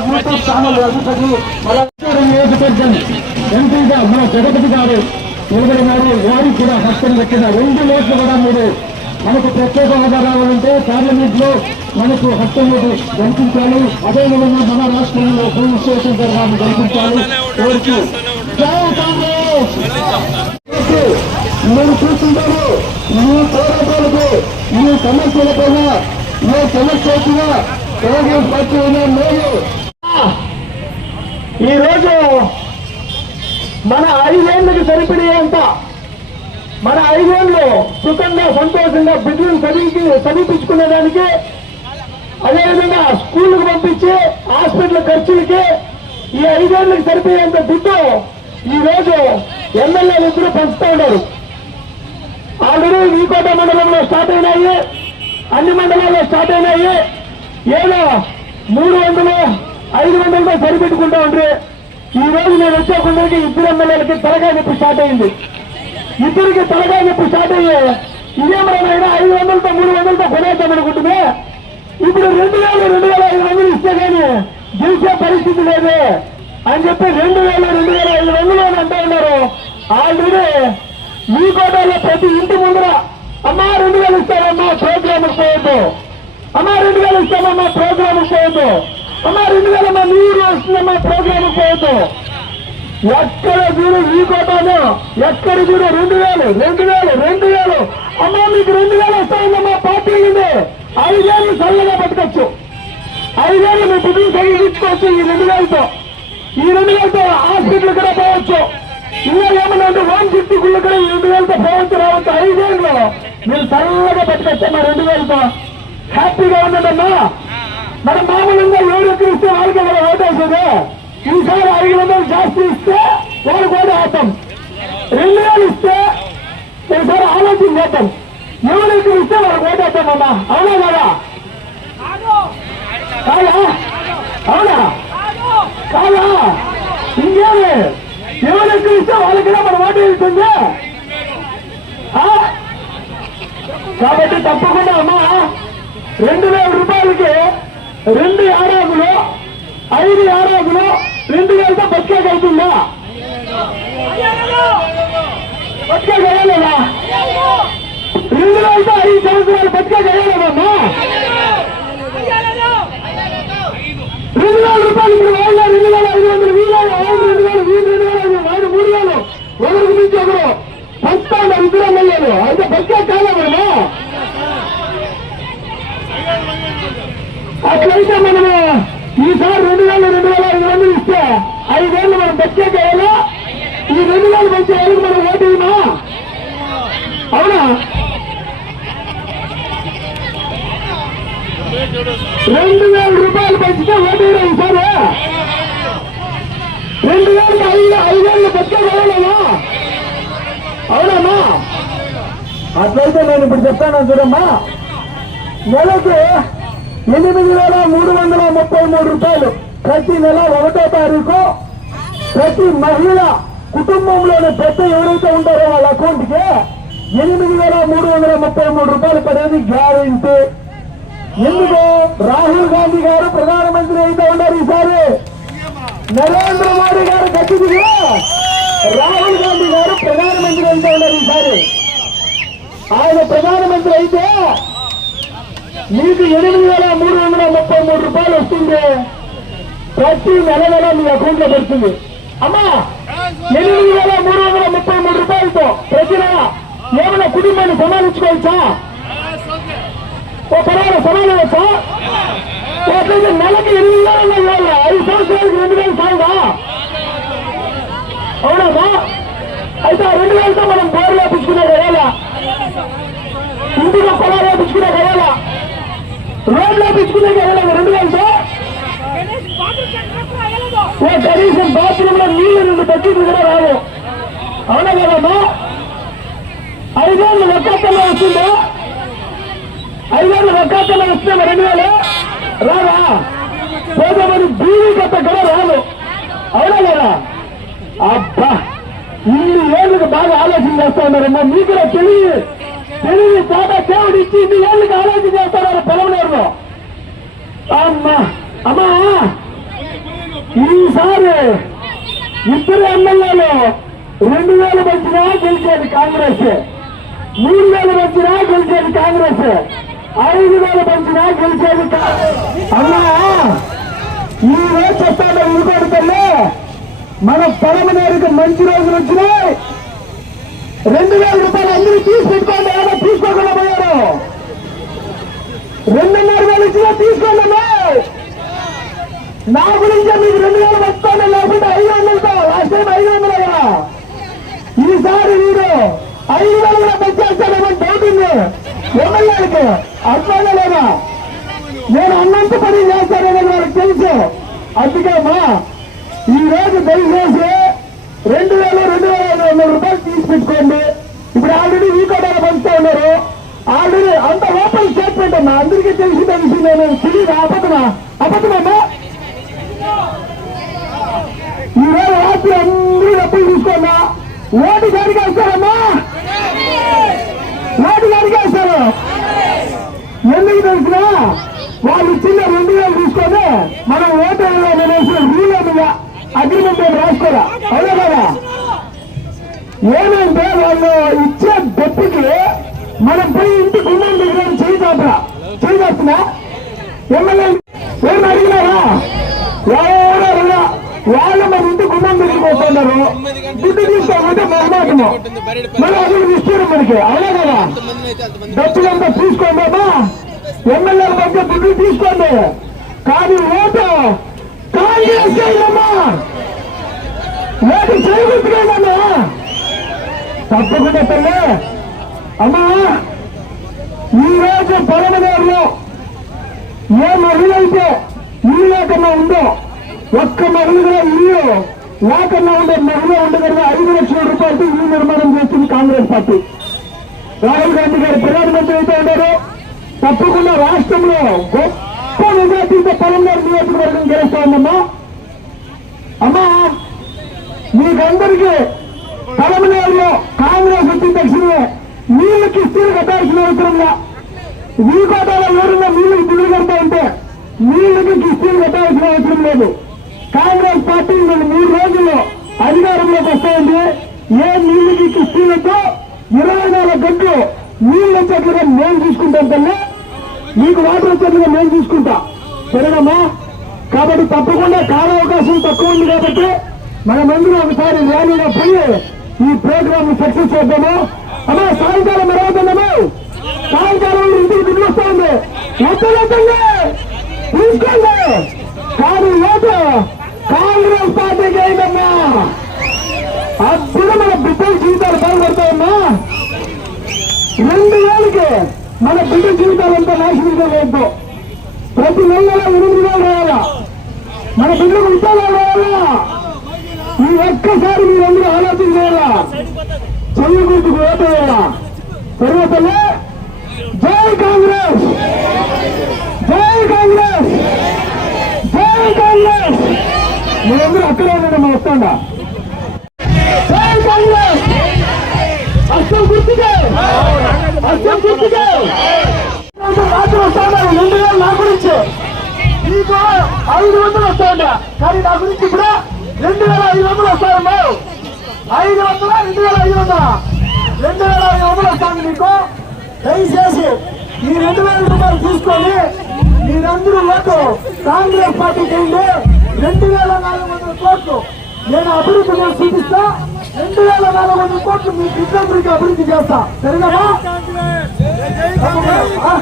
ప్రభుత్వ స్థానంలో ఛానల్ అధిపతి మన నియోజకవర్గం ఎంపీగా మన జగపతి గారు నిలబడినారు వారికి కూడా హస్తం పెట్టిన రెండు లోట్లు కూడా మీరు మనకు ప్రత్యేక హోదా రావాలంటే పార్లమెంట్లో మనకు హస్తం కల్పించాలి అదేవిధంగా మన రాష్ట్రంలో భూమి శివశంకర్ గారిని కల్పించాలి కోరుతూ మీరు చూస్తుంటారు మీ పోరాటాలకు మీ సమస్యల పైన మీ సమస్య వచ్చిన కాంగ్రెస్ పార్టీ అయినా మేము ఈరోజు మన ఐదేళ్ళకు సరిపడేంత మన ఐదేళ్ళు సుఖంగా సంతోషంగా బిడ్డలు చదివికి చదివించుకునేదానికి అదేవిధంగా స్కూళ్ళకు పంపించి హాస్పిటల్ ఖర్చులకి ఈ ఐదేళ్ళకు సరిపోయేంత దుడ్డు ఈ రోజు ఎమ్మెల్యేలు ఇద్దరు పంచుతూ ఉన్నారు. ఆల్రెడీ వీకోట మండలంలో స్టార్ట్ అయినాయి అన్ని మండలాల్లో స్టార్ట్ అయినాయి. ఏదో మూడు వందలు ఐదు వందలతో సరిపెట్టుకుంటా ఉంటే ఈ రోజు నేను వచ్చే కొందరికి ఇద్దరు ఎమ్మెల్యేలకి తలకాయ నొప్పి స్టార్ట్ అయింది. ఇద్దరికి తలకాయ నొప్పి స్టార్ట్ అయ్యే ఇదేమైనా ఐదు వందలతో మూడు వందలతో కొనేద్దాం ఇప్పుడు రెండు వేలు రెండు వేల ఐదు వందలు ఇస్తే కానీ గెలిచే పరిస్థితి లేదు. అని చెప్పి రెండు వేల రెండు వేల ఐదు వందలు అని అంటూ ఉన్నారు. ఆల్రెడీ మీ కోటలో ప్రతి ఇంటి ముందర అమ్మా రెండు వేలు ఇస్తామమ్మా ప్రోగ్రామ్ పోవద్దు అమ్మా రెండు వేలు ఇస్తామమ్మా ప్రోగ్రామ్ పోవద్దు అమ్మా రెండు వేల మా నీరు వస్తుందమ్మా ప్రోగ్రామ్ పోవద్దు ఎక్కడ చూడు ఈ కోటాను ఎక్కడ చూడు రెండు వేలు రెండు వేలు రెండు వేలు. అమ్మా మీకు రెండు వేలు వస్తాయమ్మా పార్టీ ఉంది ఐదేళ్ళు చల్లగా బతకచ్చు. ఐదేళ్ళు మీ బుద్ధులు తగ్గించుకోవచ్చు ఈ రెండు వేలతో. ఈ రెండు వేలతో హాస్పిటల్ కూడా పోవచ్చు. ఇంకా ఏమన్నా అంటే వన్ ఫిఫ్టీ గుళ్ళు కూడా ఈ రెండు వేలతో పోవచ్చు రావచ్చు. ఐదేళ్ళు మీరు చల్లగా బతకచ్చమ్మా రెండు వేలతో. హ్యాపీగా ఉన్నదమ్మా మన మామూలుగా ఎవరికి ఇస్తే వాళ్ళకి మనం ఓటేసేది ఈసారి ఐదు వందలు జాస్తి ఇస్తే వాళ్ళకి ఓటు వేస్తాం రెండు వేలు ఇస్తే ఈసారి ఆలోచన చేద్దాం. ఎవరికి ఇస్తే వాళ్ళకి ఓటు వేస్తామమ్మా అవునా కదా కాదా? అవునా? కాదా? ఇంకేమి? ఎవరికి ఇస్తే వాళ్ళకి మన ఓటు వెళ్తుంది. ఆ? కాబట్టి తప్పకుండా అమ్మా రెండు వేల రూపాయలకి రెండు ఏడాదులు ఐదు ఏడాదులు రెండు వేలతో బతికేకి అవుతుందా బతికేకి అయ్యలేదా రెండు వేలతో ఐదు సంవత్సరాలు బతికేకి అయ్యలేదమ్మా రెండు వేల రూపాయలు ఇప్పుడు వాళ్ళ రెండు వేల ఐదు వందలు వీళ్ళు వాళ్ళు రెండు వేలు వీళ్ళు రెండు వేల ఐదు వాళ్ళు మూడు వేలు ఒకరికి మించి ఒకరు ఫస్ట్ ఉన్నారు ఇద్దరు ఎమ్మెల్యేలు అయితే బతికే కాదా అట్లయితే మనము ఈసారి రెండు వేల రెండు వేల ఐదు వందలు ఇస్తే ఐదేళ్ళు మనం బతికే ఈ రెండు వేలు మంచి వాళ్ళకి మనం ఓటీమా అవునా? రెండు వేల రూపాయలు పెంచితే ఓటు ఇవ్వరా ఈసారి? రెండు వేల ఐదు ఐదేళ్ళు బతికే చేయాలన్నా అవునమ్మా. అట్లయితే నేను ఇప్పుడు చెప్తాను చూడమ్మా. నెలకు ఎనిమిది వేల మూడు వందల ముప్పై మూడు రూపాయలు ప్రతి నెల ఒకటో తారీఖు ప్రతి మహిళ కుటుంబంలోని పెద్ద ఎవరైతే ఉంటారో వాళ్ళ అకౌంట్కి ఎనిమిది వేల మూడు వందల ముప్పై మూడు రూపాయలు పడేది గ్యారెంటీ. ఎందుకు? రాహుల్ గాంధీ గారు ప్రధానమంత్రి అయితే ఉన్నారు ఈసారి. నరేంద్ర మోడీ గారు గట్టిదిగా రాహుల్ గాంధీ గారు ప్రధానమంత్రి అయితే ఉన్నారు ఈసారి. ఆయన ప్రధానమంత్రి అయితే మీకు ఎనిమిది వేల మూడు వందల ముప్పై మూడు రూపాయలు వస్తుంది ప్రతి నెల నెల మీ అకౌంట్లో పడుతుంది. అమ్మా ఎనిమిది వేల మూడు వందల ముప్పై మూడు రూపాయలతో ప్రతి నెల ఏమైనా కుటుంబాన్ని సమాలించుకోవచ్చా? ఓ పర్వాలేదు సమాలించా అట్లయితే నెలకి ఎనిమిది వేల ఇవ్వాలి ఐదు సంవత్సరాలకు రెండు వేలు సాగుదా అవునా అయితే ఆ రెండు వేలతో మనం బోర్లు వేపించుకునే కదా ఇంటిలో పొలాలు వేపించుకునే కదా. రోడ్లో వేపించుకునే వెళ్ళలేదు రెండు వేలతో కనీసం బాత్రూమ్లో నీళ్ళు రెండు బకెట్లు కూడా రావు. అవునా కదమ్మా ఐదేళ్ళు ఒక్కలో వస్తుందా? ఐదేళ్ళు ఒక్కనే వస్తున్నాను రెండు వేలు? రావా? పోదామని భూమి కట్ట కూడా రాదు అవునా లేదా అబ్బా ఇన్ని ఏళ్ళకి బాగా ఆలోచన చేస్తా ఉన్నారమ్మా. మీకు కూడా తెలివి తెలివి దేవుడు ఇచ్చి ఇన్ని ఏళ్ళకి ఆలోచన చేస్తున్నారు పొలంలో అమ్మా అమ్మా. ఈసారి ఇద్దరు ఎమ్మెల్యేలు రెండు వేలు వచ్చినా గెలిచేది కాంగ్రెస్. మూడు వేల వచ్చినా గెలిచేది కాంగ్రెస్. ఐదు వేల వచ్చినా గెలిచేది అమ్మా ఈ రోజు చెప్తాను ఇంకోటి తల్లి మన పొలమనేరుకి మంచి రోజులు వచ్చినాయి. రెండు వేల రూపాయలు అందరూ తీసుకుంటుకోండి ఏమో తీసుకోకుండా పోయారు. రెండున్నర వేలు ఇచ్చినా తీసుకోండి నా గురించి మీకు రెండు వేలు వస్తాను లేకుంటే ఐదు వందలతో లాస్ట్ టైం ఐదు వందలు కదా. ఈసారి మీరు ఐదు వేలు కూడా పెంచేస్తానేమని డౌట్ ఉంది. ఎమ్మెల్యేలకి అర్థంగా లేదా? నేను అన్నంత పని చేస్తానని వారికి తెలుసు. అందుకే మా ఈ రోజు దయచేసి రెండు వేలు రెండు వేల ఐదు వందల రూపాయలు తీసి ఇప్పుడు ఆల్రెడీ ఈ కోటాలు పంచుతా ఉన్నారు. ఆల్రెడీ అంత లోపల స్టేట్మెంట్ అమ్మా అందరికీ తెలిసిన విషయం నేను. తెలియదు అబద్ధమా? అబద్ధమమ్మా ఈరోజు రాత్రి అందరూ డబ్బులు తీసుకోమ్మా ఓటు గారికి వేస్తారమ్మా ఓటు గారికి వేస్తారు ఎందుకు తెలిసినా వాళ్ళు ఇచ్చిన రెండు వేలు తీసుకొని మనం ఓటు వేసిన రూల్ మీద అగ్రిమెంట్ ఏమి రాసుకోరా? అవునా కదా? ఏమంటే వాళ్ళు ఇచ్చే గొప్పకి మనం పోయి ఇంటి గుమ్మం దగ్గర చేయి చాపరా చేయి చాపుతున్నా ఎమ్మెల్యే ఏం అడిగినారా? ఎవరు వాళ్ళు మన ఇంటి గుమ్మం దగ్గరికి వస్తున్నారు. దుడ్డు తీసుకోకపోతే మొహమాటము మరి అది ఇస్తారు మనకి అవునా కదా? డబ్బులంతా తీసుకోండి అమ్మా ఎమ్మెల్యే మధ్య గుడ్డు తీసుకోండి. కానీ ఓటు కాంగ్రెస్ చేయమ్మా ఓటు చేయగలుగుతున్నామా తప్పకుండా తల్లి. అమ్మా ఈరోజు రోజు ఏ మహిళ అయితే ఇల్లు లేకుండా ఉందో ఒక్క మహిళ కూడా ఇల్లు లేకుండా ఉండే మహిళ ఉండగలిగే ఐదు లక్షల రూపాయలతో ఇల్లు నిర్మాణం చేస్తుంది కాంగ్రెస్ పార్టీ. రాహుల్ గాంధీ గారు ప్రధానమంత్రి అయితే ఉన్నారు. తప్పకుండా రాష్ట్రంలో గొప్ప మెజార్టీతో పొలంగారు నియోజకవర్గం గెలుస్తా ఉందమ్మా. అమ్మా మీకందరికీ తలమనేరులో కాంగ్రెస్ వచ్చిన తక్షణమే నీళ్ళకి ఇస్తీలు కట్టాల్సిన అవసరంగా ఈ కోటాలో ఎవరున్నా నీళ్ళకి దిగులు కడతా ఉంటే నీళ్ళకి కిస్తీలు కట్టాల్సిన అవసరం లేదు. కాంగ్రెస్ పార్టీ నేను మూడు రోజుల్లో అధికారంలోకి వస్తాయండి ఏ నీళ్ళకి కిస్తీలతో ఇరవై నాలుగు గంటలు నీళ్ళు వచ్చేట్లుగా మేము చూసుకుంటాం తల్లి. మీకు వాటర్ వచ్చేట్లుగా మేము చూసుకుంటా. సరేనమ్మా? కాబట్టి తప్పకుండా కాల అవకాశం తక్కువ ఉంది కాబట్టి మనమందరం ఒకసారి ర్యాలీగా పోయి ఈ ప్రోగ్రామ్ సక్సెస్ చేద్దాము. అమ్మా సాయంకాలం మరవుతున్నాము సాయంకాలం ఇంటికి దిగులు వస్తా వద్దలేదండి తీసుకోండి. కానీ ఓటు కాంగ్రెస్ పార్టీకి అయిందమ్మా అప్పుడు మన బిడ్డల జీవితాలు బాగుపడతాయమ్మా రెండు వేలకి మన బిడ్డ జీవితాలంతా నాశనం చేయలేదు ప్రతి నెలలో ఎనిమిది వేలు రావాలా? మన బిడ్డలకు ఉద్యోగాలు రావాలా? ఈ ఒక్కసారి మీరందరూ ఆలోచన చేయాలా? చెయ్యి గుర్తుకు ఓటు వేయాలా జై కాంగ్రెస్! జై కాంగ్రెస్! జై కాంగ్రెస్! మీరందరూ అక్కడే ఉండడం వస్తాడా? జై కాంగ్రెస్! అస్సం గుర్తుకే! అస్సం గుర్తుకే! రాత్రి వస్తాడా? రెండు వేలు నా గురించి. నీకు ఐదు వందలు వస్తాడా కానీ నా గురించి ఇప్పుడు రెండు వేల ఐదు వందలు వస్తాయమ్మా ఐదు వందల రెండు వేల ఐదు వందల రెండు వేల ఐదు వందలు వస్తాను మీకు దయచేసి ఈ రెండు వేల రూపాయలు తీసుకొని మీరందరూ ఓటు కాంగ్రెస్ పార్టీకి వెళ్ళి రెండు వేల నాలుగు వందల కోట్లు నేను అభివృద్ధి నేను చూపిస్తా రెండు వేల నాలుగు వందల కోట్లు మీ ఇద్దరికి అభివృద్ధి చేస్తా సరేనమ్మా ఆ?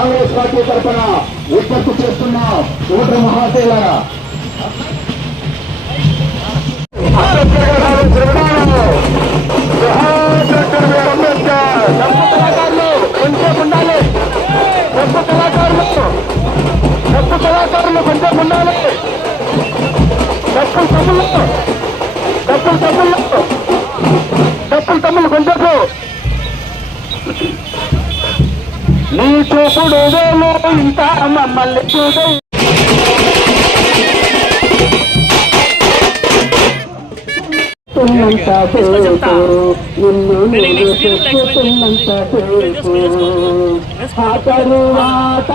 కాంగ్రెస్ పార్టీ తరఫున విజ్ఞప్తి చేస్తున్న ఓటర్ మహాశైలారా అంబేద్కర్ గారు శ్రమణాలు. జోహార్ కళాకారులు కొంచెం ఉండాలి తమ్ముళ్ళు తమ్ముళ్ళు తమ్ముళ్ళు కొంచెం నీ చూపుడు ఇంత మమ్మల్ని చూడు ఉన్నంత సేపు నిన్ను నేను చెప్పుతున్నంత సేపు ఆ తరువాత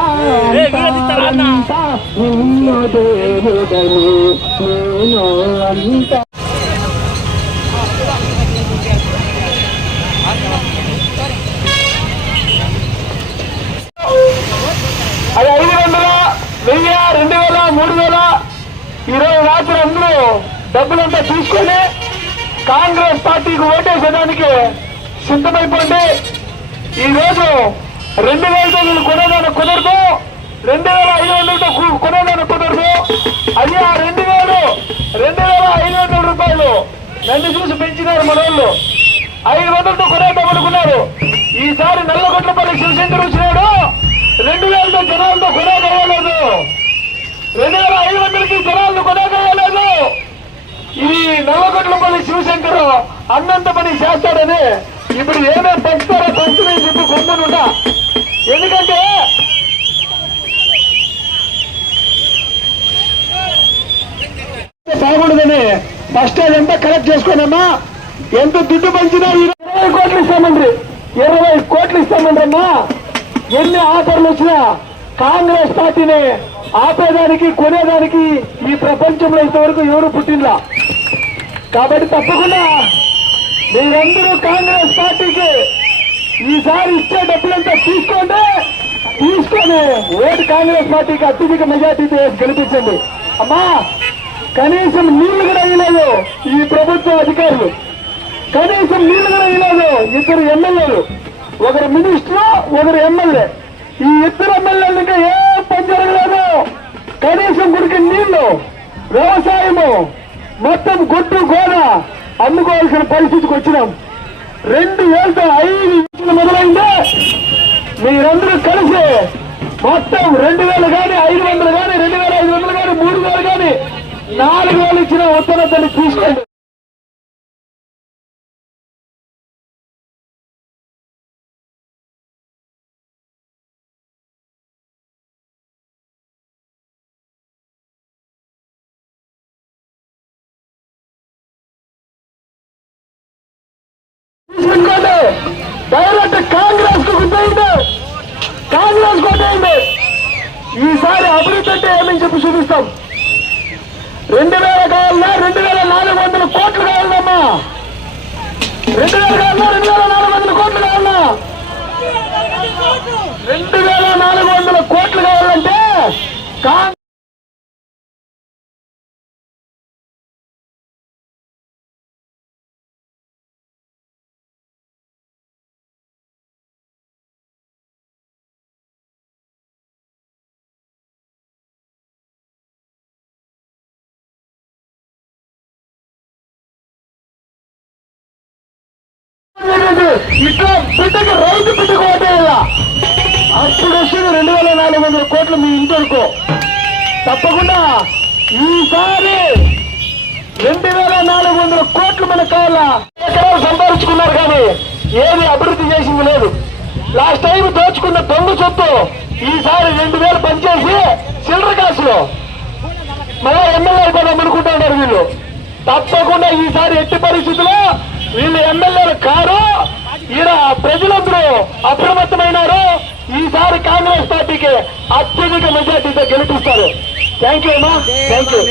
అంతా నిన్ను దేవుడని నేను అంత అది ఐదు వందల వెయ్యి రెండు వేల మూడు వేల? ఇరవై రాత్రి అందరూ డబ్బులంతా తీసుకొని కాంగ్రెస్ పార్టీకి ఓటేసేదానికి సిద్ధమైపోండి. ఈరోజు రెండు వేలతో తొమ్మిది కొనేదానికి కుదరదు రెండు వేల ఐదు వందలతో కు- కుదరదు. అది ఆ రెండు వేలు రెండు వేల ఐదు వందల రూపాయలు నన్ను చూసి పెంచినారు మన వాళ్ళు ఐదు వందలతో కొనేద్దాం అనుకున్నారు. ఈసారి నల్లగొండపల్లి శివశంకర్ వచ్చినాడు. రెండు వేలతో జనాలతో కొనేదవ్వలేదు రెండు వేల ఐదు వందలకి జనాలను కొనేదవ్వలేదు ఈ నల్లగొండపల్లి శివశంకర్ అన్నంత పని చేస్తాడని ఇప్పుడు ఏమేమి పంచుతారో పంచుని చెప్పి కొమ్మునుంటా ఎందుకంటే బాగుండదని ఫస్ట్ ఎంత కలెక్ట్ చేసుకోనమ్మా. ఎంత దుడ్డు పంచినా ఇరవై కోట్లు ఇస్తామండ్రి ఇరవై కోట్లు ఇస్తామండ్రమ్మా ఎన్ని ఆఫర్లు వచ్చినా కాంగ్రెస్ పార్టీని ఆపేదానికి కొనేదానికి ఈ ప్రపంచంలో ఇంతవరకు ఎవరు పుట్టినలా కాబట్టి తప్పకుండా మీరందరూ కాంగ్రెస్ పార్టీకి ఈసారి ఇచ్చే డబ్బులంతా తీసుకోండి. తీసుకొని ఓటు కాంగ్రెస్ పార్టీకి అత్యధిక మెజార్టీతో గెలిపించండి. అమ్మా కనీసం నీళ్ళు కూడా ఇవ్వలేదు ఈ ప్రభుత్వ అధికారులు. కనీసం నీళ్ళు కూడా ఇవ్వలేదు ఇద్దరు ఎమ్మెల్యేలు ఒకరు మినిస్టర్ ఒకరు ఎమ్మెల్యే. ఈ ఇద్దరు ఎమ్మెల్యేలు ఇంకా ఏ పని జరగలేదు. కనీసం గుడికి నీళ్ళు వ్యవసాయము మొత్తం గొడ్డు గోడ అమ్ముకోవాల్సిన పరిస్థితికి వచ్చినాం. రెండు వేలతో ఐదు ఇచ్చిన మొదలైంది. మీరందరూ కలిసి మొత్తం రెండు వేలు కానీ ఐదు వందలు కానీ రెండు వేల ఐదు వందలు కానీ మూడు వేలు కానీ నాలుగు వేలు ఇచ్చిన ఉత్తరాన్ని తీసుకోండి ఈసారి అభివృద్ధి అంటే ఏమని చెప్పి చూపిస్తాం? రెండు వేల కావాలన్నా రెండు వేల నాలుగు వందల కోట్లు కావాలమ్మా. రెండు వేల కావాలన్నా రెండు వేల నాలుగు వందల కోట్లు కావాలన్నా రెండు వేల నాలుగు వందల కోట్లు కావాలంటే కాంగ్రెస్ ఇట్లా బిడ్డకి రైతు బిడ్డకు ఓటేయాల అప్పుడు వస్తుంది రెండు వేల నాలుగు వందల కోట్లు మీ ఇంటి వరకు తప్పకుండా ఈసారి రెండు వేల నాలుగు వందల కోట్లు మనకు కావాలా? ఎకరాలు సంపాదించుకున్నారు కానీ ఏమి అభివృద్ధి చేసింది లేదు. లాస్ట్ టైం దోచుకున్న దొంగ సొత్తు ఈసారి రెండు వేలు పనిచేసి చిల్లర కాసులో. మళ్ళా ఎమ్మెల్యే అయిపోదాం అనుకుంటున్నారు వీళ్ళు. తప్పకుండా ఈసారి ఎట్టి పరిస్థితుల్లో వీళ్ళు ఎమ్మెల్యేల కారు. ఈయన ప్రజలందరూ అప్రమత్తమైనారు. ఈసారి కాంగ్రెస్ పార్టీకి అత్యధిక మెజార్టీతో గెలిపిస్తారు. థ్యాంక్ యూ అమ్మా. Thank you